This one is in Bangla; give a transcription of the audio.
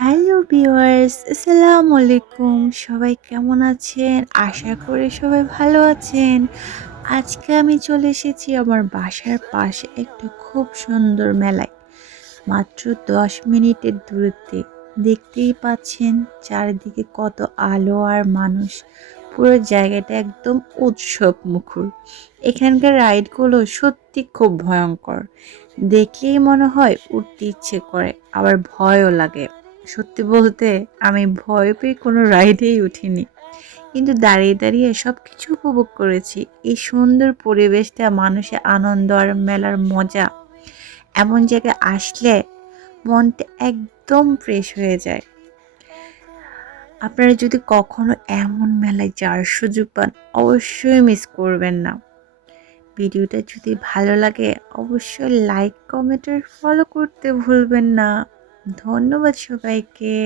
হ্যালো ভিউয়ার্স, আসসালামু আলাইকুম। সবাই কেমন আছেন? আশা করি সবাই ভালো আছেন। আজকে আমি চলে এসেছি আমার বাসার পাশে একটা খুব সুন্দর মেলায়। মাত্র ১০ মিনিটের দূরত্বে। দেখতেই পাচ্ছেন চারিদিকে কত আলো আর মানুষ। পুরো জায়গাটা একদম উৎসব মুখর। এখানকার রাইডগুলো সত্যি খুব ভয়ঙ্কর। দেখলেই মনে হয় উঠতে ইচ্ছে করে, আবার ভয়ও লাগে। সত্যি বলতে আমি ভয় পেয়ে কোনো রাইডেই উঠিনি, কিন্তু দাঁড়িয়ে দাঁড়িয়ে সবকিছু উপভোগ করেছি। এই সুন্দর পরিবেশটা, মানুষের আনন্দ আর মেলার মজা, এমন জায়গায় আসলে মনটা একদম ফ্রেশ হয়ে যায়। আপনারা যদি কখনো এমন মেলায় যাওয়ার সুযোগ পান, অবশ্যই মিস করবেন না। ভিডিওটা যদি ভালো লাগে অবশ্যই লাইক, কমেন্ট আর ফলো করতে ভুলবেন না। ধন্যবাদ সবাইকে।